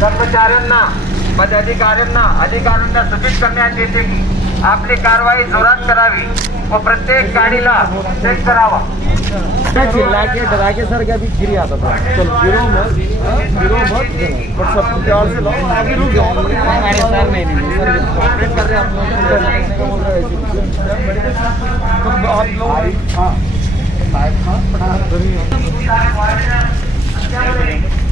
कर्मचाऱ्यांना पदाधिकाऱ्यांना अधिकाऱ्यांना सूचित करण्यात येते की आपली कारवाई जोरात करावी व प्रत्येक गाडीला चेक करावा. चिल्ला के डरा के सर के अभी गिर आता था चल गिरो मत गिरो मत बट सब प्यार से लो आगे रुक जाओ अरे सर नहीं नहीं सर कॉपरेट कर रहे हैं आप लोग रहे हैं तो आप लोग हाँ साहब हाँ पढ़ा पडू नये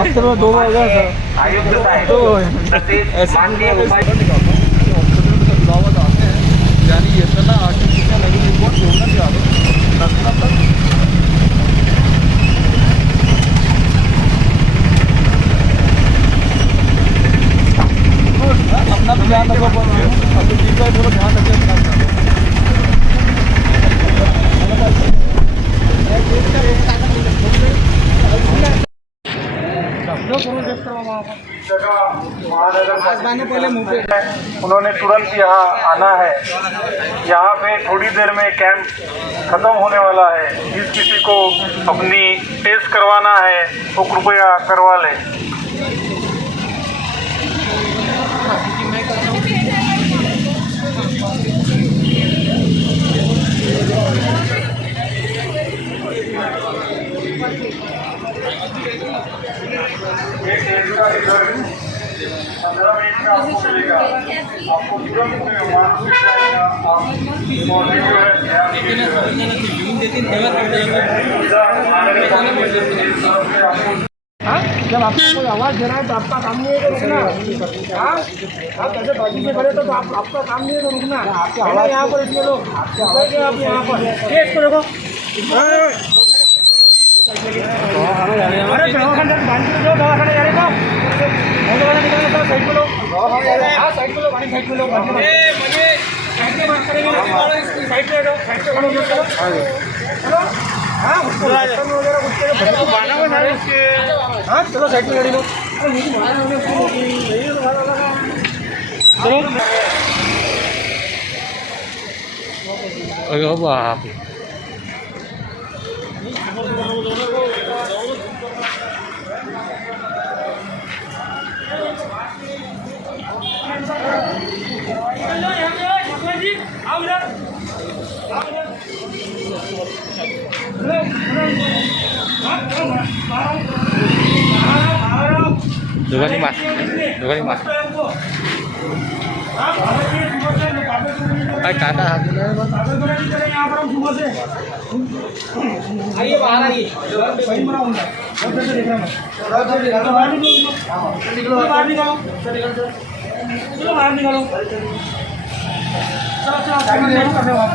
हफ़्ते में दो बार गया साहेब तो ऐसे यानी ये तो ना आर्टिफिशियल लेवल रिपोर्ट जोड़ना चाह रहे अपना भी ध्यान रखो का थोड़ा ध्यान रखें उन्होंने तुरंत यहाँ आना है। यहाँ पे थोड़ी देर में कैंप खत्म होने वाला है। जिस किसी को अपनी टेस्ट करवाना है वो कृपया करवा ले। आपको कोई आवाज़ दे रहा है तो आपका काम नहीं है तो रुकना हाँ आप ऐसे बाजू से खड़े तो तो आप आपका काम नहीं है तो रुकना आपके आवाज़ यहाँ पर इतने लोग बैठे हैं आप यहाँ पर ये इसको देखो अरे दवाखाने बांध के जाओ दवाखाने जा रहे हो दवाखाने निकलना तो साइड पे लो हाँ साइड पे लो गाड़ी साइड पे लो बांध के साइड पे बात करेंगे साइड पे जाओ साइड पे खड़ो चलो चलो हाँ उसको बर्तन वगैरह कुछ हाँ चलो साइड में गाड़ी लो अरे मुझे मारा उन्होंने उसको नहीं तो मारा लगा चलो अरे बाप दोघांनी मास दोघांनी मास काय काटा हात आइए बाहर आइए। सही बना हूँ बाहर निकलो। बाहर निकलो चलो बाहर निकलो चलो चलो तो चलो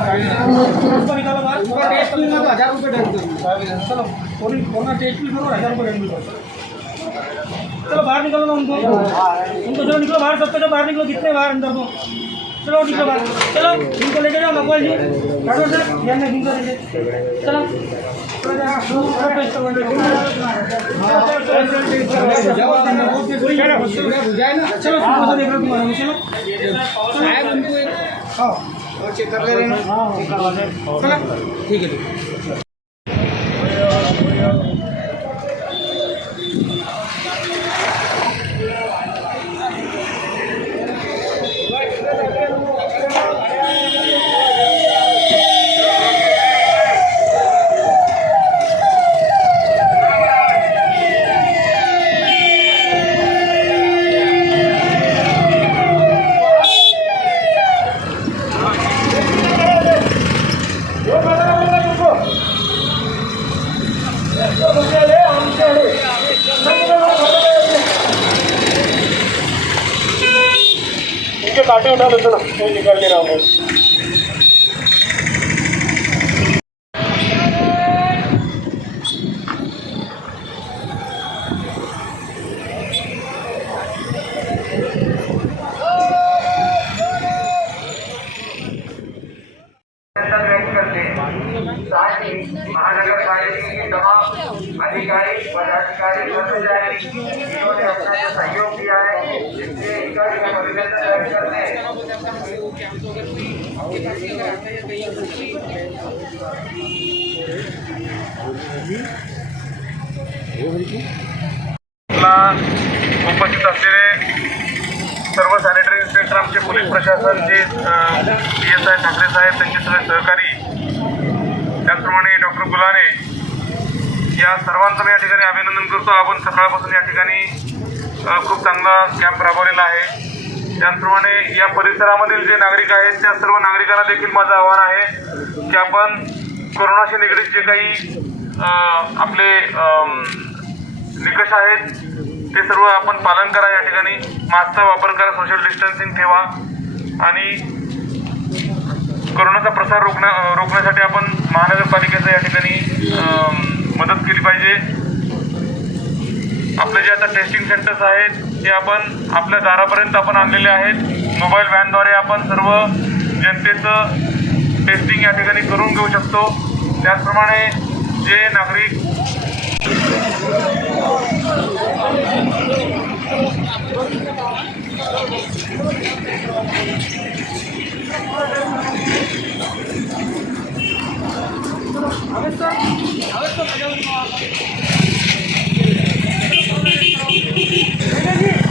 चलो बाहर निकलो ना उनको उनको चलो निकलो बाहर सबके जो बाहर निकलो कितने बाहर अंदर को चलो निकलो बाहर चलो इनको लेके जाओ लगवाल जी काटो सर ध्यान में इनको चलो चलो चलो चलो रहा हो चेक कर ले रहे हैं ठीक है ठीक है चलो कोई निकाल ले रहा हूँ उपस्थित असलेले सर्व सॅनिटरी इन्स्पेक्टर आमचे पोलीस प्रशासनचे पी एस आय ठाकरे साहेब त्यांचे सगळे सहकारी त्याचप्रमाणे डॉक्टर गुलाने या सर्वांचं मी या ठिकाणी अभिनंदन करतो. आपण सकाळपासून या ठिकाणी खूप चांगला कॅम्प राबवलेला आहे. त्याचप्रमाणे या परिसरामधील जे नागरिक आहेत त्या सर्व नागरिकांना देखील माझं आव्हान आहे की आपण कोरोनाशी निगडीत जे काही आपले निकष आहेत ते सर्व आपण पालन करा या ठिकाणी. मास्कचा वापर करा सोशल डिस्टन्सिंग ठेवा. आणि कोरोनाचा प्रसार रोखण्या रोखण्यासाठी आपण महानगरपालिकेचं या ठिकाणी मदत केली पाहिजे. आपले जे आता टेस्टिंग सेंटर्स आहेत ते आपण आपल्या दारापर्यंत आपण आणलेले आहेत मोबाईल व्हॅनद्वारे आपण सर्व जनतेचं टेस्टिंग या ठिकाणी करून घेऊ शकतो. त्याचप्रमाणे जे नागरिक 前进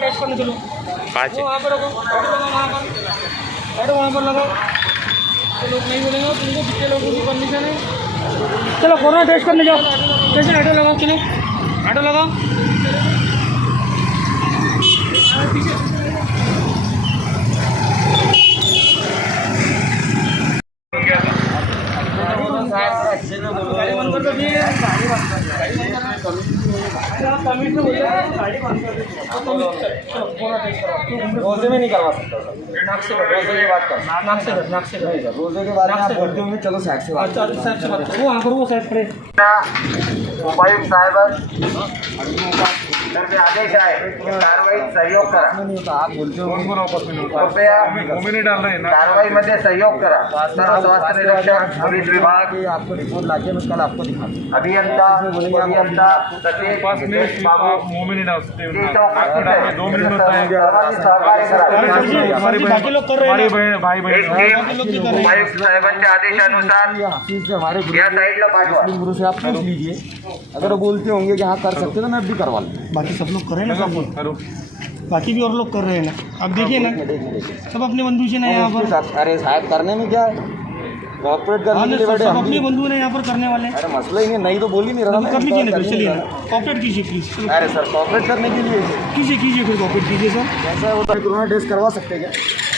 टेस्ट करने चलो वो वहाँ पर रखो लगाओ वहाँ पर बैठो वहाँ पर लगाओ तो लोग नहीं बोलेंगे तुमको कितने लोगों की परमिशन है चलो कोरोना टेस्ट करने जाओ कैसे ऑटो लगाओ चलो ऑटो लगाओ गाड़ी बंद कर दो जी गाड़ी बंद कर दो गाड़ी बंद कर दो तमीज से बोलिए गाड़ी बंद कर दो चलो पूरा टेस्ट करो रोज़े में नहीं करवा सकता सर नाक से रोज़े की बात कर नाक से नाक से कर सर रोज़े के बारे में आप बोलते होंगे चलो साइड से अच्छा साहब से बात करो। वहाँ पर वो साइड पर उपायुक्त साहेब तर आदेश सहयोग करा. कृपया कारवाईमध्ये सहयोग करा. स्वास्थ्य निरीक्षक, पोलीस विभाग, अभियंता अभियंता तसेच उपायुक्त साहेबांच्या आदेशानुसार ये साईडला पाठवा. अगर बोलते होंगे कि हाँ कर सकते तो मैं भी करवा लूँ बाकी सब लोग कर रहे हैं ना सब बाकी भी और लोग कर रहे हैं ना? अब देखिए ना देखिए सब अपने बंधु से ना यहाँ पर अरे साहब करने में क्या है? कॉपरेट हाँ करने के लिए अपने बंधु ने यहाँ पर करने वाले हैं। अरे मसला ही नहीं तो बोल ही नहीं रहा कर लीजिए ना ही चलिए नहीं ना। कॉपरेट कीजिए प्लीज़ अरे सर कॉपरेट करने के लिए? कीजिए कीजिए फिर कॉपरेट कीजिए सर। है वो कोरोना टेस्ट करवा सकते हैं क्या?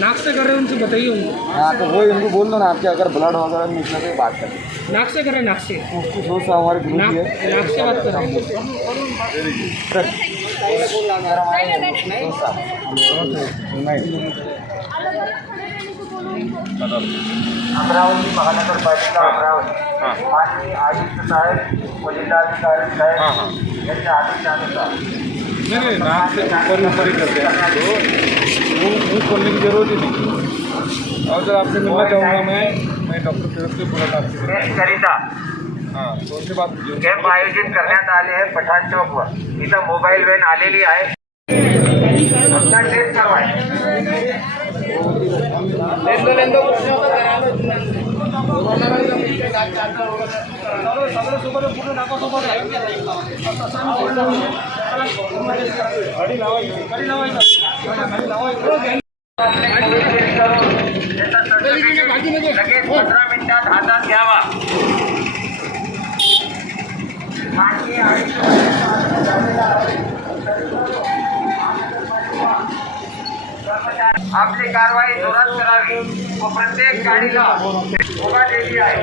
नाक से कर रहे हैं उनसे बताइए उनको। हाँ तो वही उनको बोल दो ना आपके अगर ब्लड वगैरह निकले तो बात करें नाक से कर रहे हैं नाक उसको थोड़ा हमारे ग्रुप है नाक से बात कर रहे हैं। नहीं अमरावती अमरावती माननीय आयुक्त साहेब व जिल्हाधिकारी साहेब यांच्या आदेशानुसार नहीं नहीं नाक से ऊपर ऊपर ही करते हैं तो मुँह मुँह खोलने की ज़रूरत ही नहीं। और जब आपसे मिलना चाहूँगा मैं मैं डॉक्टर तरफ़ से पूरा आपसे करिता। हाँ तो उसके बाद कॅम्प आयोजित करण्यात आले आहे पठाण चौकवर इथं मोबाईल व्हॅन आलेली आहे अपना टेस्ट करवाय सगळं सगळं सोबत आहे, पूर्ण नाका सोबत आहे. तसं आम्ही बोललो. गाडी लावायची गाडी लावायची गाडी लावायची लगेच पंधरा मिनिटात हातात घ्यावा आपली कारवाई जोरात करावी व प्रत्येक गाडीला उभा दिली आहे.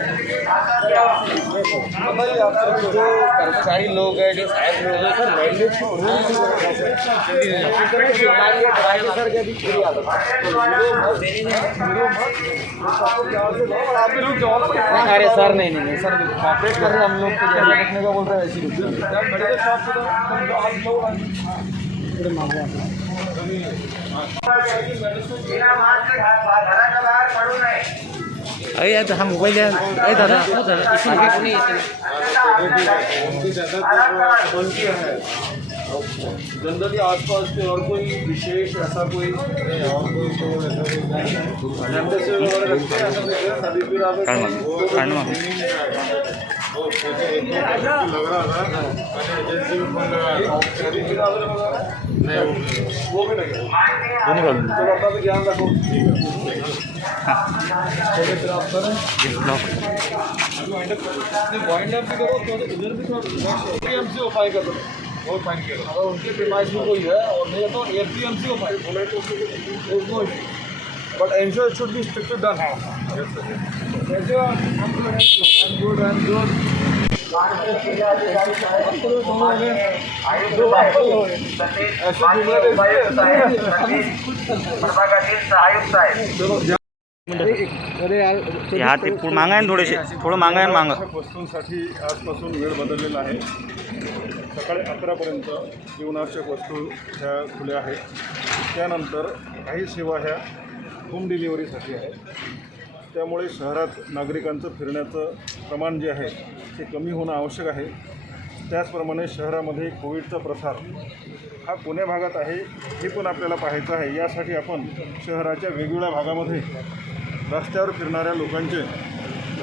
जो कर्मचारी लोग हैं, जो साहब लोग हैं, सर के ना अरे सर, नहीं नहीं सर कॉपरेट कर रहे हम लोग तो जैसा रखने का बोल रहे हैं। ऐसी रुक हम मोबाइल तो अरे यार हा मोबाईल द्या अरे दादा जनरली आसपास के और कोई विशेष ऐसा कोई और कोई तो हैं ऐसा कोई है? सभी फिर आप काढ मग काढ मग लग रहा था एजेंसी में फ़ोन लगाया तभी फिर आपने मंगाया? वो भी नहीं. चलो अपना भी ध्यान रखो वाइंड अप भी करो तो इधर भी थोड़ा एम सी ओ फ़ाइल कर दो बहुत फाइन अगर उनके में कोई है और नहीं तो M C O but ensure it should be strictly done. Yes, sir. Yes, sir. I'm good, I'm good. I'm good. हा ते मागा ना थोडेसे थोडं मागा ना वस्तूंसाठी आजपासून वेळ बदललेला आहे सकाळी अकरापर्यंत जीवनावश्यक वस्तू ह्या खुल्या आहेत त्यानंतर काही सेवा ह्या होम डिलिव्हरीसाठी आहे. त्यामुळे शहरात नागरिकांचं फिरण्याचं प्रमाण जे आहे ते कमी होणं आवश्यक आहे. त्याचप्रमाणे शहरामध्ये कोविडचा प्रसार हा कोण्या भागात आहे हे पण आपल्याला पाहायचं आहे. यासाठी आपण शहराच्या वेगवेगळ्या भागामध्ये रस्त्यावर फिरणाऱ्या लोकांचे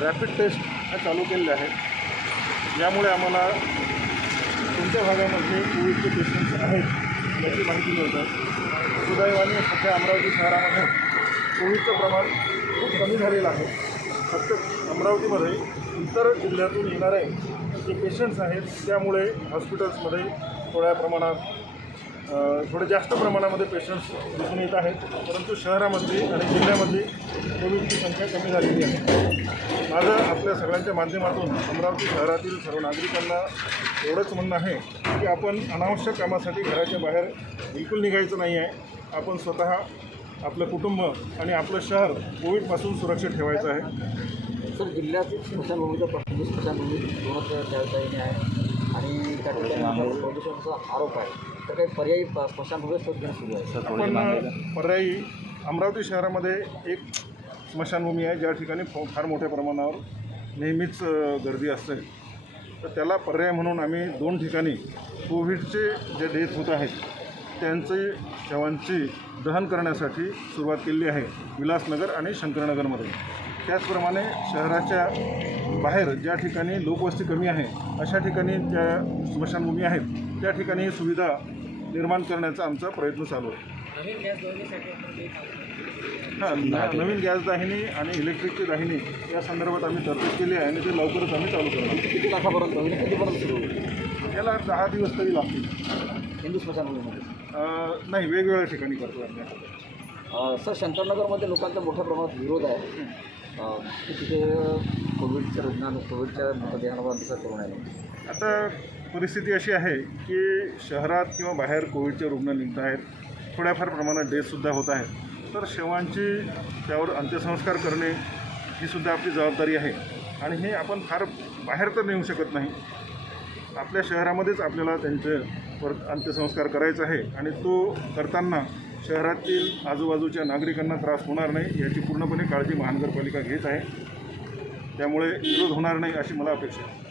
रॅपिड टेस्ट ह्या चालू केलेले आहेत. यामुळे आम्हाला कोणत्या भागामध्ये कोविडचे पेशंट्स आहेत याची माहिती मिळतात सुदैवाने सध्या अमरावती शहरामध्ये कोविडचं प्रमाण खूप कमी झालेलं आहे. फक्त अमरावतीमध्ये इतर जिल्ह्यातून येणारे जे पेशंट्स आहेत त्यामुळे हॉस्पिटल्समध्ये थोड्या प्रमाणात थोडे जास्त प्रमाणामध्ये पेशंट्स दिसून येत आहेत. परंतु शहरामध्ये आणि जिल्ह्यामध्ये कोविडची संख्या कमी झालेली आहे. माझं आपल्या सगळ्यांच्या माध्यमातून अमरावती शहरातील सर्व नागरिकांना एवढंच म्हणणं आहे की आपण अनावश्यक कामासाठी घराच्या बाहेर बिलकुल निघायचं नाही आहे आपण स्वतः आपलं कुटुंब आणि आपलं शहर कोविडपासून सुरक्षित ठेवायचं आहे. सर जिल्ह्यातील स्मशानभूमीचा प्रश्न स्मशानभूमी दोनच त्यावेळी आहे आणि त्या ठिकाणी प्रदूषणाचा आरोप आहे. तर काही पर्यायी स्मशानभूमी शोध घेणं सुरू आहे आपण पर्यायी अमरावती शहरामध्ये एक स्मशानभूमी आहे ज्या ठिकाणी फ- फार मोठ्या प्रमाणावर नेहमीच गर्दी असते. तर त्याला पर्याय म्हणून आम्ही दोन ठिकाणी कोविडचे जे डेथ होत आहेत त्यांचे शवांची दहन करण्यासाठी सुरुवात केलेली आहे विलासनगर आणि शंकरनगरमध्ये. त्याचप्रमाणे शहराच्या बाहेर ज्या ठिकाणी लोकवस्ती कमी आहे अशा ठिकाणी त्या स्मशानभूमी आहेत त्या ठिकाणी सुविधा निर्माण करण्याचा आमचा प्रयत्न चालू आहे. हां न- नवीन गॅस दाहिनी आणि इलेक्ट्रिकची दाहिनी या संदर्भात आम्ही तरतूद केली आहे आणि ते लवकरच आम्ही चालू करणार किती लाखापर्यंत होईल? कितीपर्यंत सुरू होईल? याला दहा दिवस तरी लागतील. हिंदू स्मशानभूमीमध्ये. नाही वेगवेगळ्या ठिकाणी करतो आम्ही. सर शंकरनगरमध्ये लोकांचा मोठ्या प्रमाणात विरोध आहे. अ, की तिथे कोविडच्या रुग्णांना कोविडच्या मृतदेहांवर अंत्यसंस्कार करून आहे आता परिस्थिती अशी आहे की शहरात किंवा बाहेर कोविडचे रुग्ण निघत आहेत. थोड्याफार प्रमाणात डेथसुद्धा होत आहेत. तर शवांची त्यावर अंत्यसंस्कार करणे ही सुद्धा आपली जबाबदारी आहे. आणि हे आपण फार बाहेर तर नेऊ शकत नाही. आपल्या शहरामध्येच आपल्याला त्यांचे पर अंत्यसंस्कार करायचा आहे आणि तो करताना शहरातील आजूबाजूच्या नागरिकांना त्रास होणार नाही याची पूर्णपणे काळजी महानगरपालिका घेत आहे. त्यामुळे विरोध होणार नाही अशी मला अपेक्षा आहे.